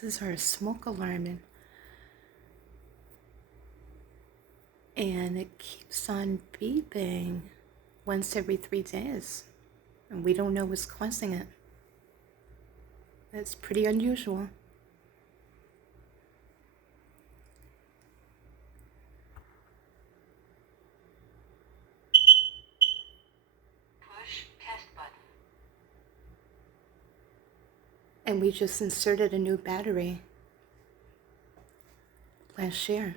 This is our smoke alarm, and it keeps on beeping once every 3 days, and we don't know what's causing it. That's pretty unusual. Push test button. And we just inserted a new battery last year.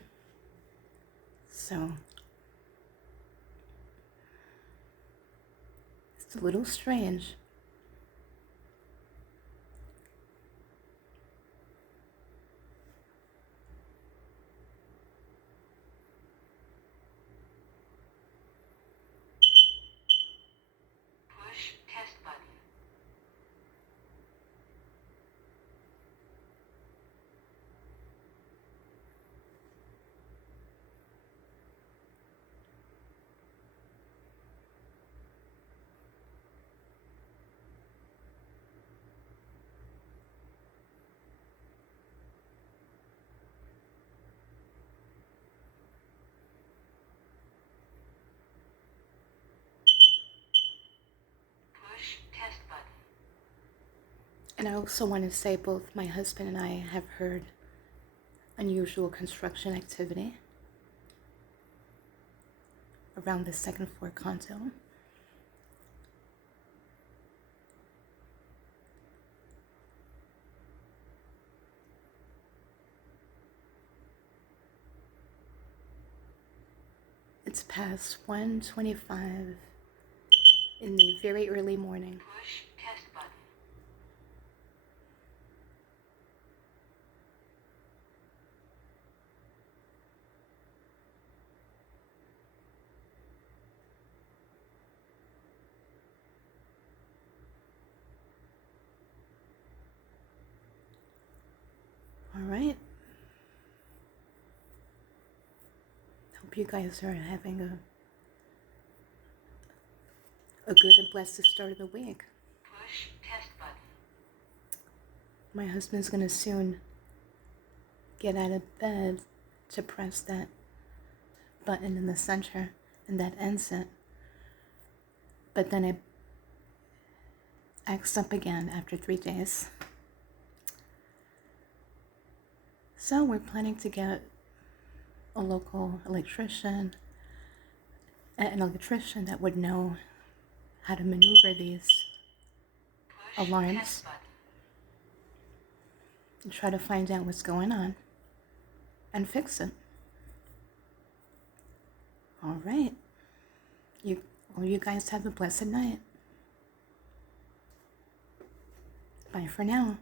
So it's a little strange. Push test button. Push test button. And I also want to say both my husband and I have heard unusual construction activity around the second floor condo. It's past 1:25 in the very early morning. Push test button. All right. Hope you guys are having a good and blessed start of the week. Push test button. My husband's gonna soon get out of bed to press that button in the center, and that ends it. But then it acts up again after 3 days. So we're planning to get a local electrician, an electrician that would know how to maneuver these Push alarms test button. and try to find out what's going on and fix it. All right. You guys have a blessed night. Bye for now.